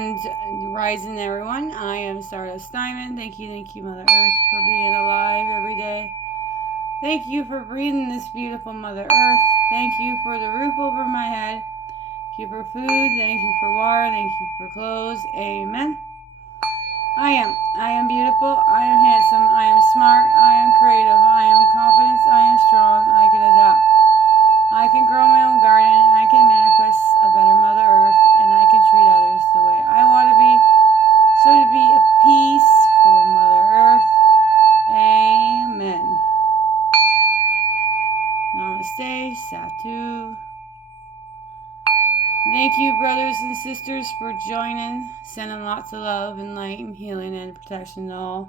Grand Rising, everyone. I am Stardust Diamond. Thank you, Mother Earth, for being alive every day. Thank you for breathing this beautiful Mother Earth. Thank you for the roof over my head. Thank you for food. Thank you for water. Thank you for clothes. Amen. I am beautiful. I am handsome. I am smart. I am creative. I am confident. I am strong. I can adapt. I can grow my own garden. I can manifest a better Mother Earth, and I can treat others the way I want to be. So to be a peaceful Mother Earth. Amen. Namaste, Satu. Thank you, brothers and sisters, for joining. Sending lots of love and light and healing and protection to all.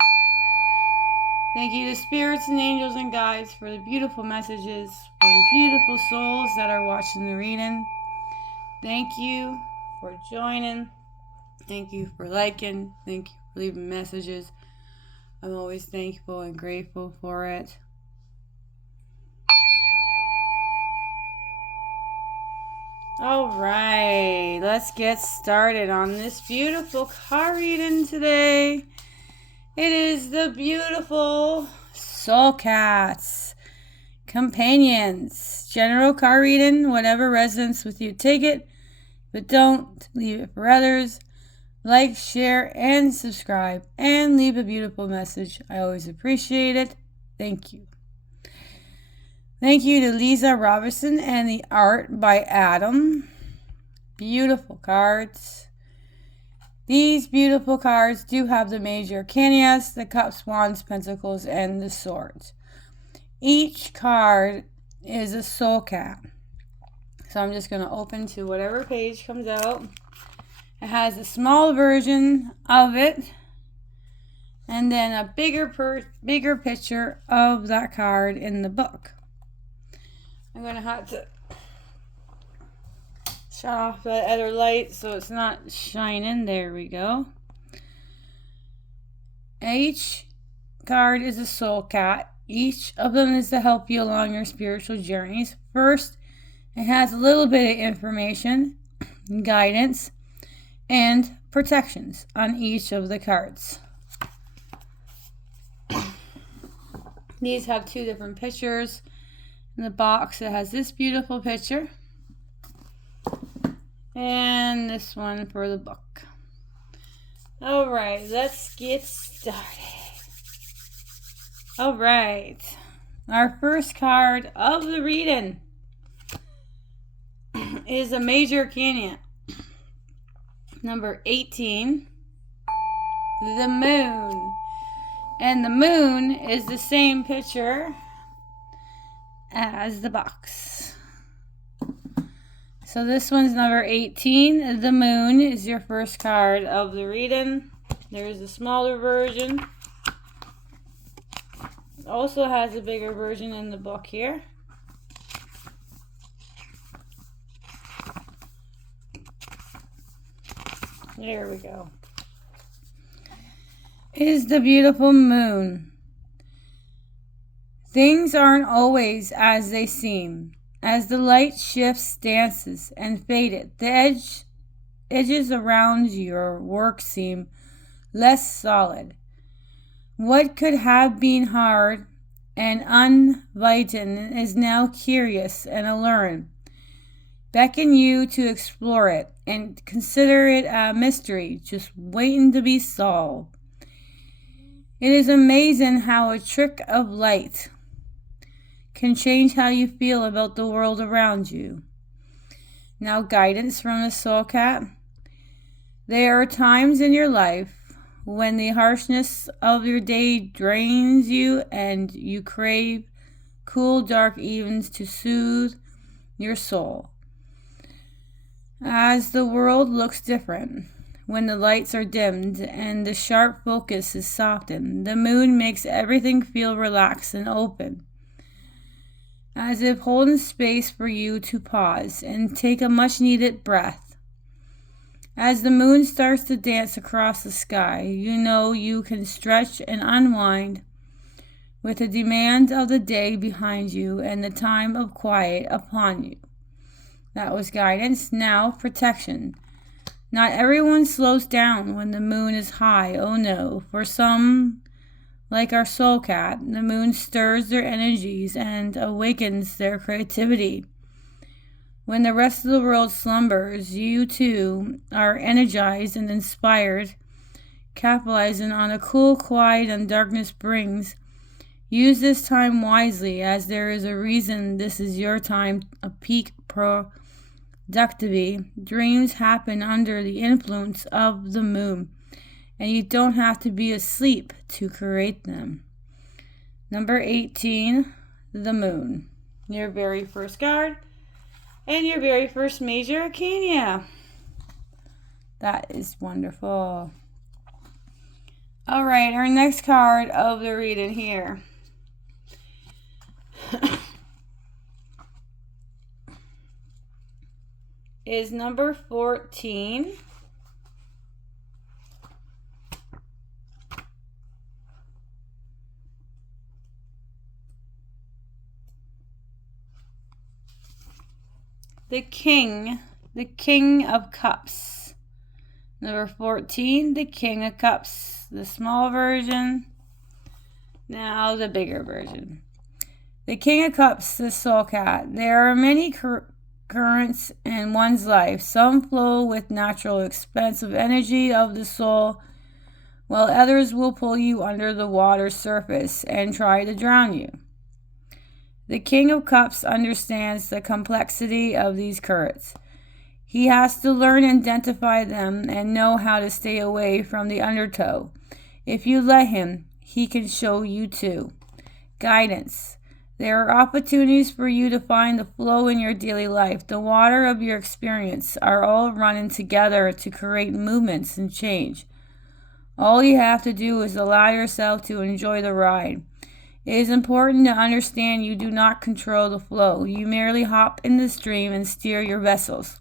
Thank you to spirits and angels and guides for the beautiful messages, for the beautiful souls that are watching the reading. Thank you for joining. Thank you for liking. Thank you for leaving messages. I'm always thankful and grateful for it. All right, let's get started on this beautiful card reading today. It is the beautiful Soul Cats Companions. General card reading, whatever resonates with you, take it, but don't leave it for others. Like, share, and subscribe, and leave a beautiful message. I always appreciate it. Thank you. Thank you to Lisa Robertson and the art by Adam. Beautiful cards. These beautiful cards do have the major arcana, the cups, wands, pentacles, and the swords. Each card is a soul cat. So I'm just going to open to whatever page comes out. It has a small version of it, and then a bigger picture of that card in the book. I'm going to have to shut off the other light so it's not shining. There we go. Each card is a soul cat. Each of them is to help you along your spiritual journeys. First, it has a little bit of information, guidance, and protections on each of the cards. These have two different pictures. In the box, it has this beautiful picture and this one for the book. All right, let's get started. All right, our first card of the reading is a major arcana. Number 18, the moon. And the moon is the same picture as the box. So this one's number 18. The moon is your first card of the reading. There's a smaller version. It also has a bigger version in the book here. There we go. Is the beautiful moon. Things aren't always as they seem. As the light shifts, dances, and faded, the edges around your work seem less solid. What could have been hard and uninviting is now curious and alluring. Beckon you to explore it and consider it a mystery just waiting to be solved. It is amazing how a trick of light can change how you feel about the world around you. Now, guidance from the Soul Cat. There are times in your life when the harshness of your day drains you and you crave cool, dark evens to soothe your soul. As the world looks different, when the lights are dimmed and the sharp focus is softened, the moon makes everything feel relaxed and open, as if holding space for you to pause and take a much-needed breath. As the moon starts to dance across the sky, you know you can stretch and unwind with the demand of the day behind you and the time of quiet upon you. That was guidance. Now, protection. Not everyone slows down when the moon is high, oh no. For some, like our soul cat, the moon stirs their energies and awakens their creativity. When the rest of the world slumbers, you too are energized and inspired, capitalizing on the cool quiet and darkness brings. Use this time wisely, as there is a reason this is your time of peak productivity. Dreams happen under the influence of the moon, and you don't have to be asleep to create them. Number 18, the moon. Your very first card and your very first major arcana. That is wonderful. All right, our next card of the reading here is number 14. The King of Cups. Number 14, the King of Cups. The small version. Now the bigger version. The King of Cups, the soul cat. There are many currents in one's life. Some flow with natural expansive energy of the soul, while others will pull you under the water's surface and try to drown you. The King of Cups understands the complexity of these currents. He has to learn and identify them and know how to stay away from the undertow. If you let him, he can show you too. Guidance. There are opportunities for you to find the flow in your daily life. The water of your experience are all running together to create movements and change. All you have to do is allow yourself to enjoy the ride. It is important to understand you do not control the flow. You merely hop in the stream and steer your vessels.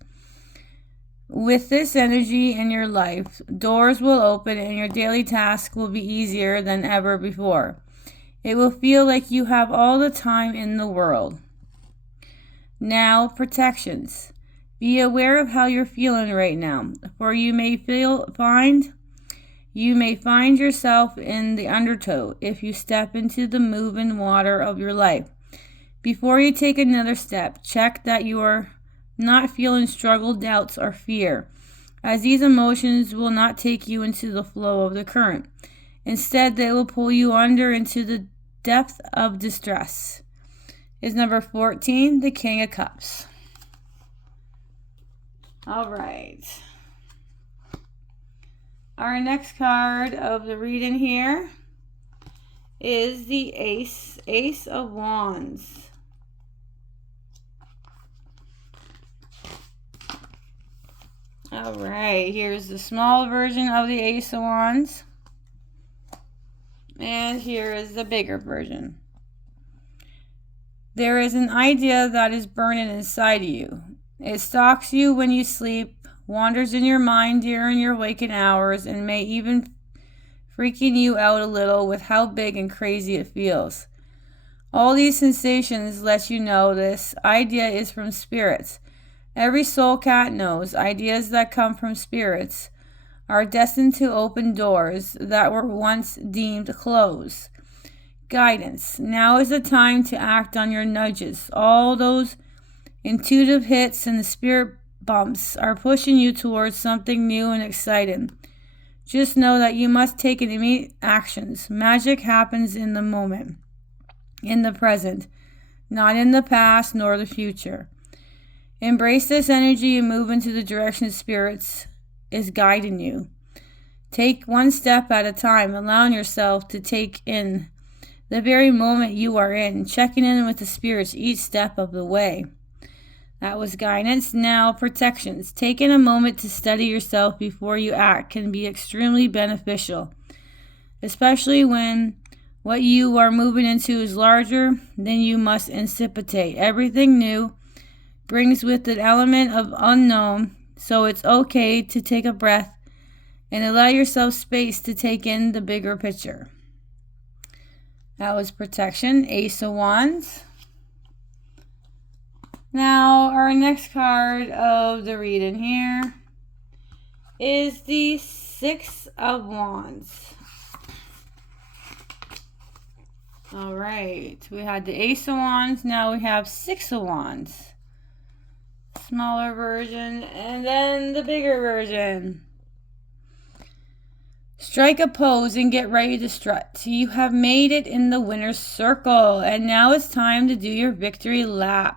With this energy in your life, doors will open and your daily task will be easier than ever before. It will feel like you have all the time in the world. Now, protections. Be aware of how you're feeling right now, for you may find yourself in the undertow if you step into the moving water of your life. Before you take another step, check that you are not feeling struggle, doubts, or fear, as these emotions will not take you into the flow of the current. Instead, they will pull you under into the depth of distress. Is number 14, the King of Cups. All right. Our next card of the reading here is the Ace of Wands. All right, here's the small version of the Ace of Wands. And here is the bigger version. There is an idea that is burning inside of you. It stalks you when you sleep, wanders in your mind during your waking hours, and may even freaking you out a little with how big and crazy it feels. All these sensations let you know this idea is from spirits. Every soul cat knows ideas that come from spirits are destined to open doors that were once deemed closed. Guidance. Now is the time to act on your nudges. All those intuitive hits and the spirit bumps are pushing you towards something new and exciting. Just know that you must take immediate actions. Magic happens in the moment, in the present, not in the past nor the future. Embrace this energy and move into the direction spirits is guiding you. Take one step at a time, allowing yourself to take in the very moment you are in, checking in with the spirits each step of the way. That was guidance. Now, protections. Taking a moment to study yourself before you act can be extremely beneficial, especially when what you are moving into is larger than you must anticipate. Everything new brings with it an element of unknown, so it's okay to take a breath and allow yourself space to take in the bigger picture. That was protection, Ace of Wands. Now, our next card of the reading here is the Six of Wands. All right, we had the Ace of Wands, now we have Six of Wands. Smaller version, and then the bigger version. Strike a pose and get ready to strut. You have made it in the winner's circle, and now it's time to do your victory lap.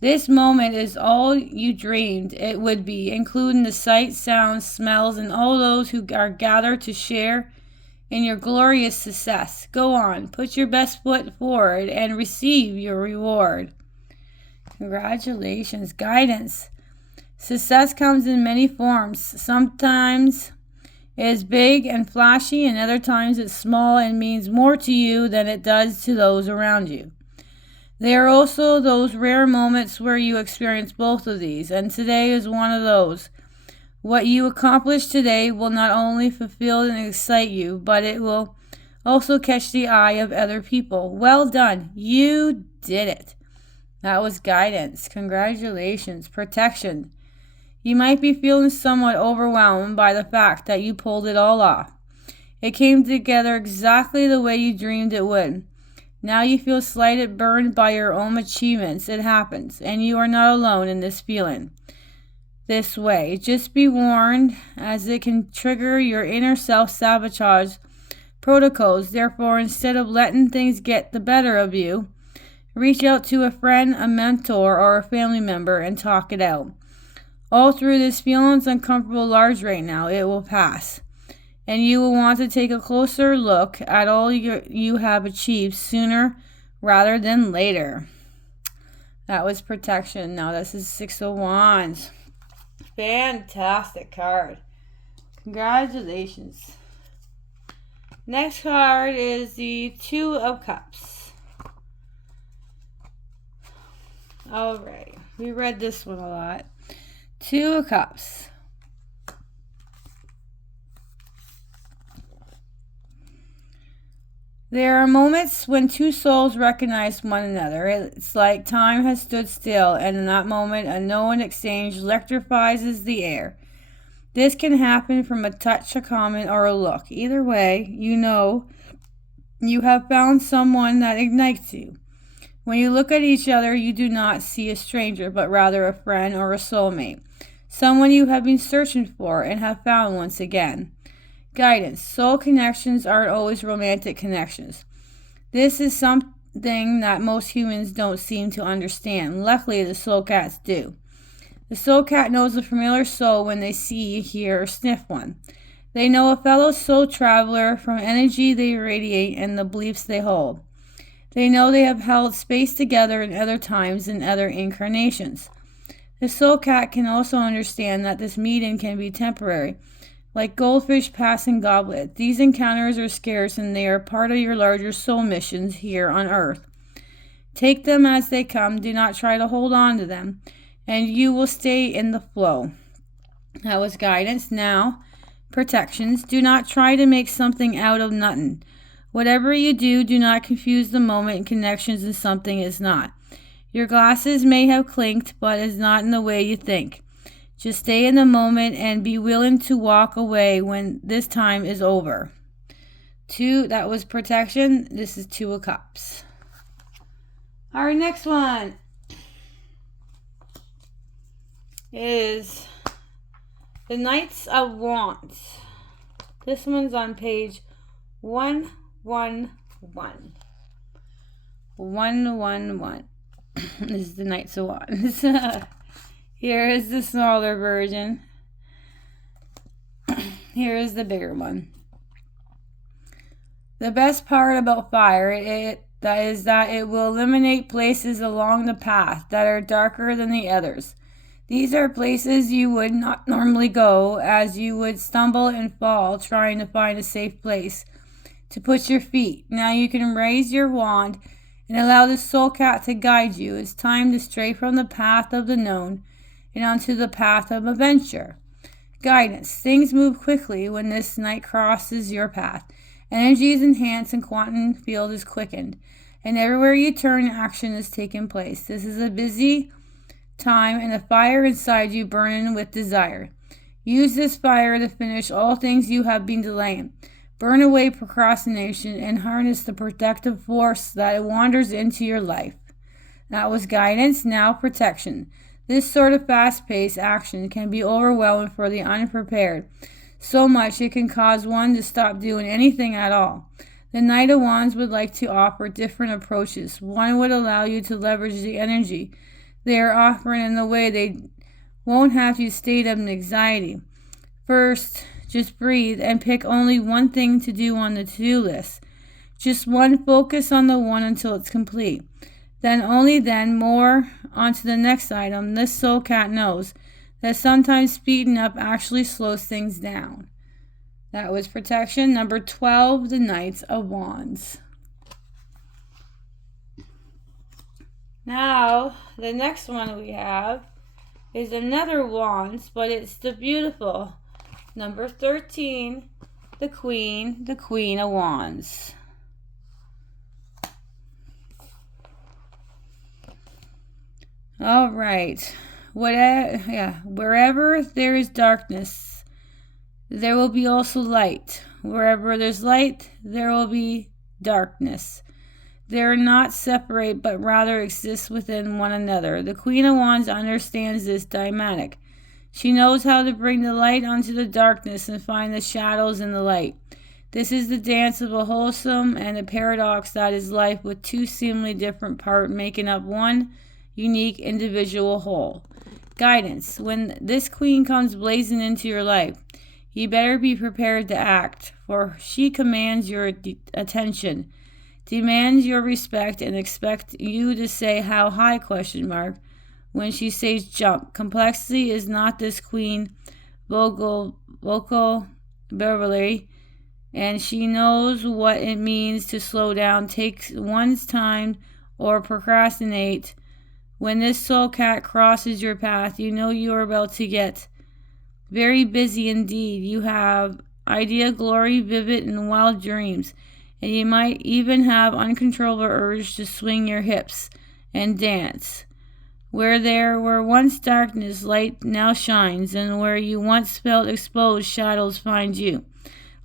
This moment is all you dreamed it would be, including the sights, sounds, smells, and all those who are gathered to share in your glorious success. Go on, put your best foot forward and receive your reward. Congratulations. Guidance. Success comes in many forms. Sometimes it is big and flashy, and other times it's small and means more to you than it does to those around you. There are also those rare moments where you experience both of these, and today is one of those. What you accomplish today will not only fulfill and excite you, but it will also catch the eye of other people. Well done. You did it. That was guidance. Congratulations. Protection. You might be feeling somewhat overwhelmed by the fact that you pulled it all off. It came together exactly the way you dreamed it would. Now you feel slighted, burned by your own achievements. It happens, and you are not alone in this feeling. This way. Just be warned, as it can trigger your inner self-sabotage protocols. Therefore, instead of letting things get the better of you, reach out to a friend, a mentor, or a family member and talk it out. All through this feeling's uncomfortable large right now, it will pass. And you will want to take a closer look at all you have achieved sooner rather than later. That was protection. Now this is Six of Wands. Fantastic card. Congratulations. Next card is the Two of Cups. Alright, we read this one a lot. Two of Cups. There are moments when two souls recognize one another. It's like time has stood still, and in that moment, a known exchange electrifies the air. This can happen from a touch, a comment, or a look. Either way, you know you have found someone that ignites you. When you look at each other, you do not see a stranger, but rather a friend or a soulmate. Someone you have been searching for and have found once again. Guidance. Soul connections aren't always romantic connections. This is something that most humans don't seem to understand. Luckily, the soul cats do. The soul cat knows a familiar soul when they see, hear, or sniff one. They know a fellow soul traveler from energy they radiate and the beliefs they hold. They know they have held space together in other times and other incarnations. The soul cat can also understand that this meeting can be temporary, like goldfish passing goblet. These encounters are scarce and they are part of your larger soul missions here on Earth. Take them as they come. Do not try to hold on to them, and you will stay in the flow. That was guidance. Now, protections. Do not try to make something out of nothing. Whatever you do, do not confuse the moment and connections and something is not. Your glasses may have clinked, but it's not in the way you think. Just stay in the moment and be willing to walk away when this time is over. That was protection. This is Two of Cups. Our next one is the Knights of Wands. This one's on page 111. 111. This is the Knights of Wands. Here is the smaller version. Here is the bigger one. The best part about fire is that it will illuminate places along the path that are darker than the others. These are places you would not normally go, as you would stumble and fall trying to find a safe place to put your feet. Now you can raise your wand and allow the soul cat to guide you. It's time to stray from the path of the known and onto the path of adventure. Guidance. Things move quickly when this knight crosses your path. Energy is enhanced and quantum field is quickened. And everywhere you turn, action is taking place. This is a busy time and the fire inside you burning with desire. Use this fire to finish all things you have been delaying. Burn away procrastination and harness the protective force that wanders into your life. That was guidance, now protection. This sort of fast-paced action can be overwhelming for the unprepared, so much it can cause one to stop doing anything at all. The Knight of Wands would like to offer different approaches. One would allow you to leverage the energy they are offering in a way they won't have you state of anxiety. First, just breathe and pick only one thing to do on the to-do list. Just one, focus on the one until it's complete. Then only then more onto the next item. This soul cat knows that sometimes speeding up actually slows things down. That was protection. Number 12, the Knight of Wands. Now, the next one we have is another Wands, but it's the beautiful number 13, the Queen of Wands. All right. Wherever there is darkness, there will be also light. Wherever there's light, there will be darkness. They are not separate, but rather exist within one another. The Queen of Wands understands this dynamic. She knows how to bring the light onto the darkness and find the shadows in the light. This is the dance of a wholesome and a paradox that is life, with two seemingly different parts making up one unique individual whole. Guidance. When this queen comes blazing into your life, you better be prepared to act, for she commands your attention, demands your respect, and expects you to say how high ? When she says jump. Complexity is not this queen vocabulary, and she knows what it means to slow down, take one's time, or procrastinate. When this soul cat crosses your path, you know you are about to get very busy indeed. You have idea, glory, vivid and wild dreams, and you might even have uncontrollable urge to swing your hips and dance. Where there were once darkness, light now shines, and where you once felt exposed, shadows find you.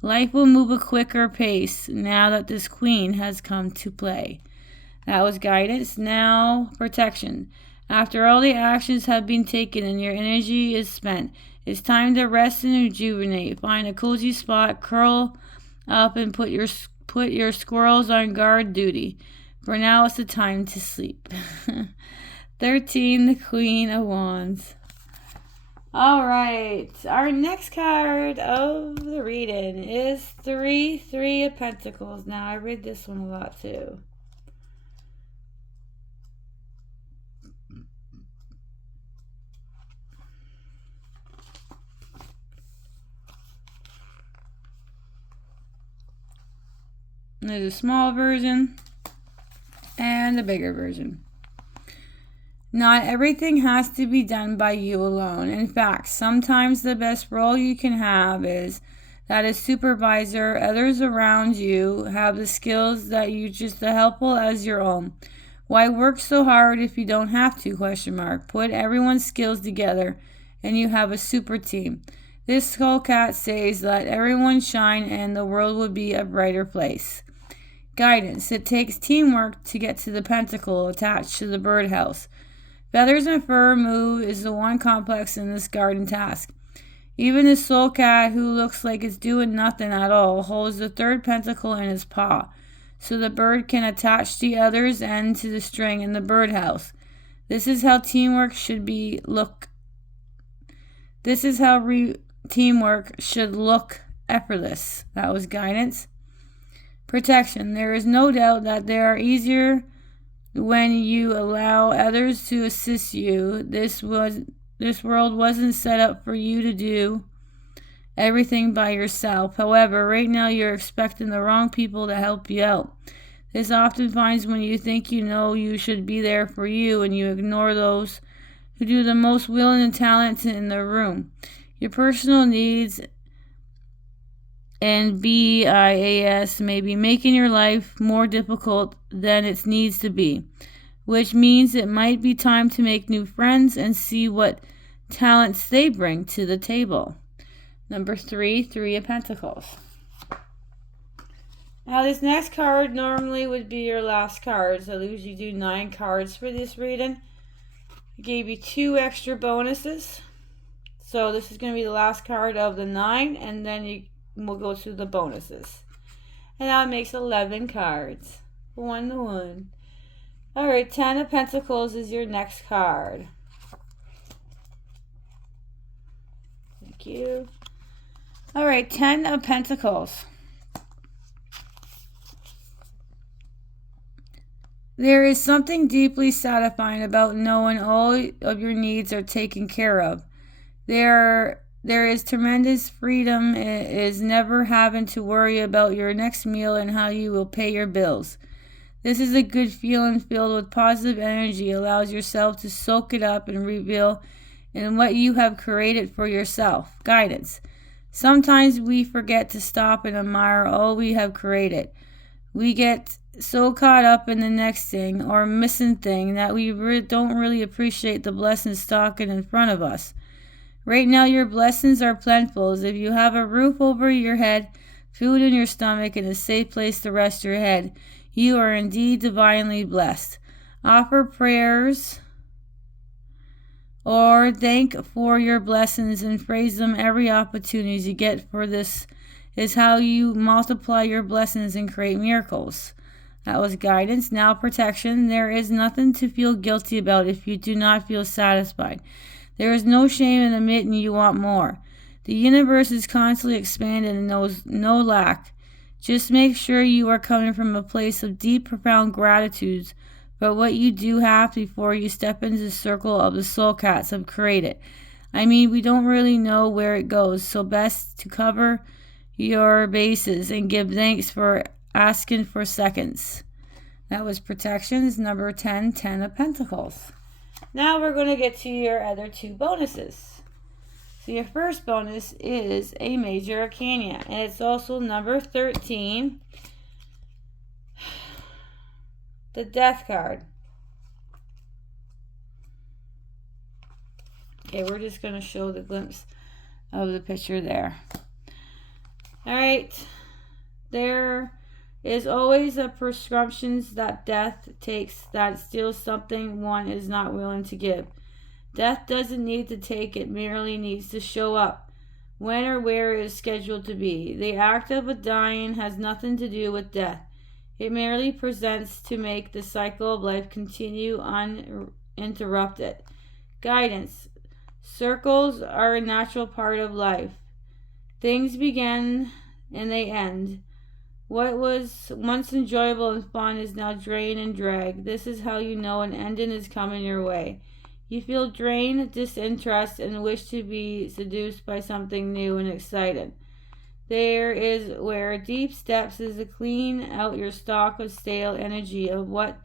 Life will move a quicker pace now that this queen has come to play. That was guidance. Now protection. After all the actions have been taken and your energy is spent, it's time to rest and rejuvenate. Find a cozy spot, curl up, and put your squirrels on guard duty. For now it's the time to sleep. 13, the Queen of Wands. All right, our next card of the reading is 3 of Pentacles. Now, I read this one a lot too. There's a small version and a bigger version. Not everything has to be done by you alone. In fact, sometimes the best role you can have is that as supervisor, others around you have the skills that you just as helpful as your own. Why work so hard if you don't have to? ? Put everyone's skills together and you have a super team. This skull cat says let everyone shine and the world will be a brighter place. Guidance. It takes teamwork to get to the pentacle attached to the birdhouse. Feathers and fur move is the one complex in this garden task. Even the soul cat, who looks like it's doing nothing at all, holds the third pentacle in his paw, so the bird can attach the other's end to the string in the birdhouse. This is how teamwork should look effortless. That was guidance. Protection. There is no doubt that they are easier when you allow others to assist you. This world wasn't set up for you to do everything by yourself. However, right now you're expecting the wrong people to help you out. This often finds when you think you know you should be there for you and you ignore those who do the most willing and talented in the room. Your personal needs and BIAS may be making your life more difficult than it needs to be, which means it might be time to make new friends and see what talents they bring to the table. Number 3, Three of Pentacles. Now this next card normally would be your last card. So I usually do 9 cards for this reading. I gave you 2 extra bonuses. So this is going to be the last card of the 9, and then we'll go to the bonuses. And that makes 11 cards. 1 to 1. Alright, 10 of Pentacles is your next card. Thank you. Alright, 10 of Pentacles. There is something deeply satisfying about knowing all of your needs are taken care of. There is tremendous freedom. It is never having to worry about your next meal and how you will pay your bills. This is a good feeling filled with positive energy. Allows yourself to soak it up and reveal in what you have created for yourself. Guidance. Sometimes we forget to stop and admire all we have created. We get so caught up in the next thing or missing thing that we don't really appreciate the blessings stalking in front of us. Right now your blessings are plentiful. If you have a roof over your head, food in your stomach, and a safe place to rest your head, you are indeed divinely blessed. Offer prayers or thank for your blessings and praise them every opportunity you get, for this is how you multiply your blessings and create miracles. That was guidance. Now protection. There is nothing to feel guilty about if you do not feel satisfied. There is no shame in admitting you want more. The universe is constantly expanding and knows no lack. Just make sure you are coming from a place of deep, profound gratitude for what you do have before you step into the circle of the soul cats have created. I mean, we don't really know where it goes, so best to cover your bases and give thanks for asking for seconds. That was protections. Number 10, 10 of Pentacles. Now we're going to get to your other 2 bonuses. So your first bonus is a Major Arcana, and it's also number 13, the Death card. Okay, we're just going to show the glimpse of the picture there. Alright, there is always a prescription that death takes that steals something one is not willing to give. Death doesn't need to take, it merely needs to show up when or where it is scheduled to be. The act of a dying has nothing to do with death. It merely presents to make the cycle of life continue uninterrupted. Guidance. Circles are a natural part of life. Things begin and they end. What was once enjoyable and fun is now drained and dragged. This is how you know an ending is coming your way. You feel drained, disinterested, and wish to be seduced by something new and exciting. There is where deep steps is to clean out your stock of stale energy of what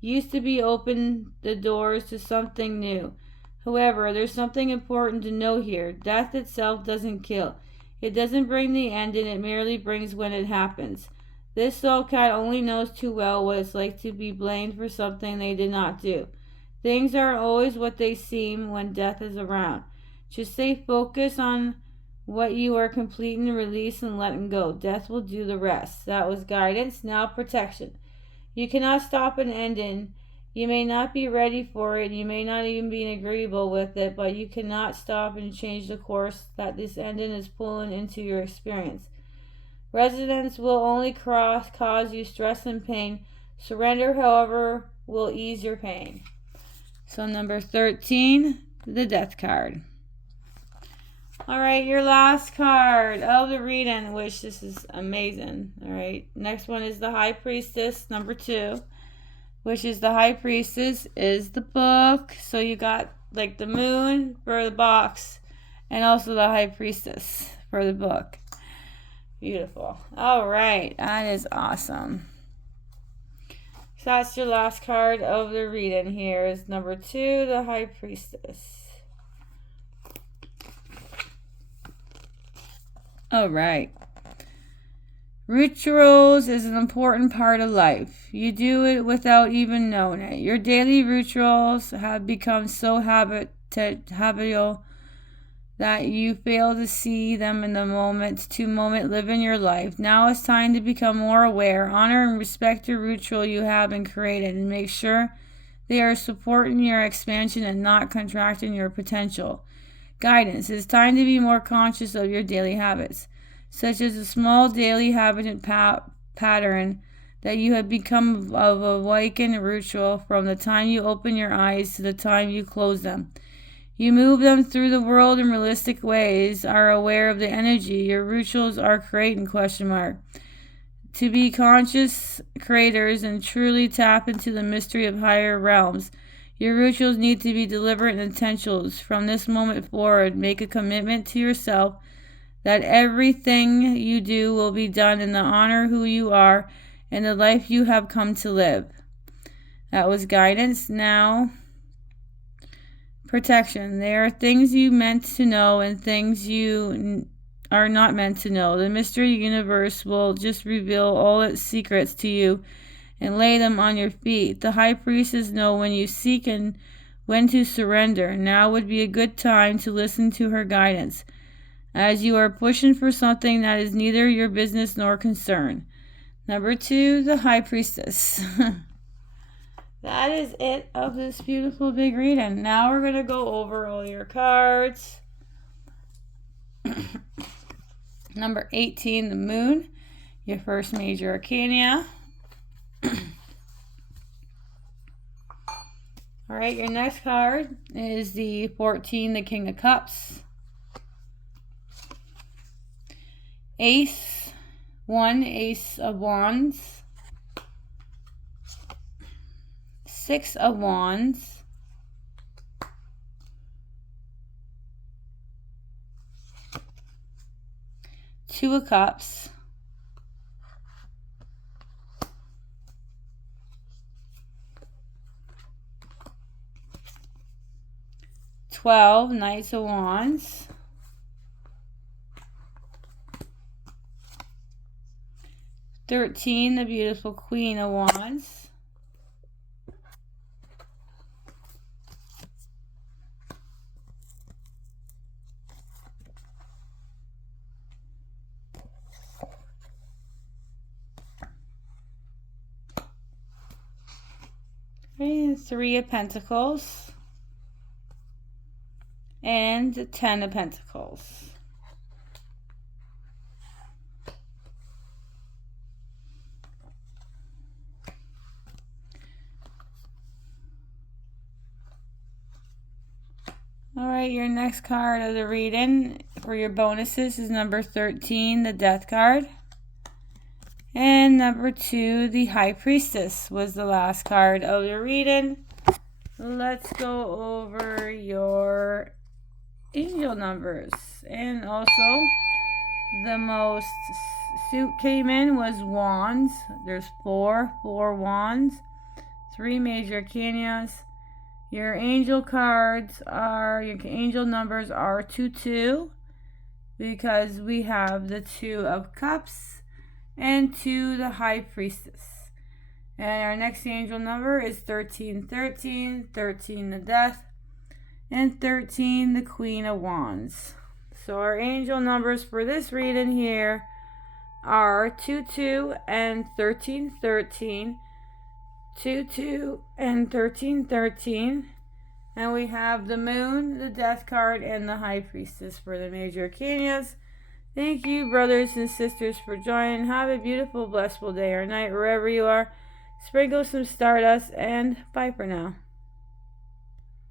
used to be, open the doors to something new. However, there's something important to know here. Death itself doesn't kill. It doesn't bring the ending, it merely brings when it happens. This soul cat only knows too well what it's like to be blamed for something they did not do. Things aren't always what they seem when death is around. Just stay focused on what you are completing, release, and letting go. Death will do the rest. That was guidance. Now protection. You cannot stop an ending. You may not be ready for it. You may not even be agreeable with it, but you cannot stop and change the course that this ending is pulling into your experience. Resistance will only cause you stress and pain. Surrender, however, will ease your pain. So number 13, the Death card. Alright, your last card of the reading, which this is amazing. Alright, next one is the High Priestess, number 2, which is the High Priestess is the book. So you got like the moon for the box and also the High Priestess for the book. Beautiful. Alright, that is awesome. So that's your last card of the reading. Here is number 2, the High Priestess. Alright. Rituals is an important part of life. You do it without even knowing it. Your daily rituals have become so habitual that you fail to see them in the moment to moment live in your life. Now it's time to become more aware. Honor and respect the ritual you have been created and make sure they are supporting your expansion and not contracting your potential. Guidance. It's time to be more conscious of your daily habits, such as a small daily habit and pattern that you have become of a awakened ritual from the time you open your eyes to the time you close them. You move them through the world in realistic ways, are aware of the energy your rituals are creating, ? To be conscious creators and truly tap into the mystery of higher realms, your rituals need to be deliberate and intentional. From this moment forward, make a commitment to yourself that everything you do will be done in the honor of who you are and the life you have come to live. That was guidance. Now, protection. There are things you meant to know and things you are not meant to know. The mystery universe will just reveal all its secrets to you and lay them on your feet. The high priestess knows when you seek and when to surrender. Now would be a good time to listen to her guidance, as you are pushing for something that is neither your business nor concern. Number 2, the high priestess. That is it of this beautiful big reading. Now we're going to go over all your cards. Number 18, the moon, your first major arcana. All right, your next card is the 14, the King of Cups. Ace, 1, Ace of Wands. 6 of Wands. Two of Cups. $12, Knights of Wands. 13, the beautiful Queen of Wands. And 3 of Pentacles. And 10 of Pentacles. Alright, your next card of the reading for your bonuses is number 13, the Death card. And number 2, the High Priestess was the last card of the reading. Let's go over your angel numbers. And also, the most suit came in was Wands. There's 4 Wands, 3 major arcanas. Your angel cards are, your angel numbers are 2, because we have the 2 of Cups and 2, the High Priestess. And our next angel number is 13, 13 the Death, and 13, the Queen of Wands. So our angel numbers for this reading here are 2 and 13, 2 and 13. And we have the Moon, the Death card, and the High Priestess for the major arcanas. Thank you, brothers and sisters, for joining. Have a beautiful, blissful day or night wherever you are. Sprinkle some stardust, and bye for now.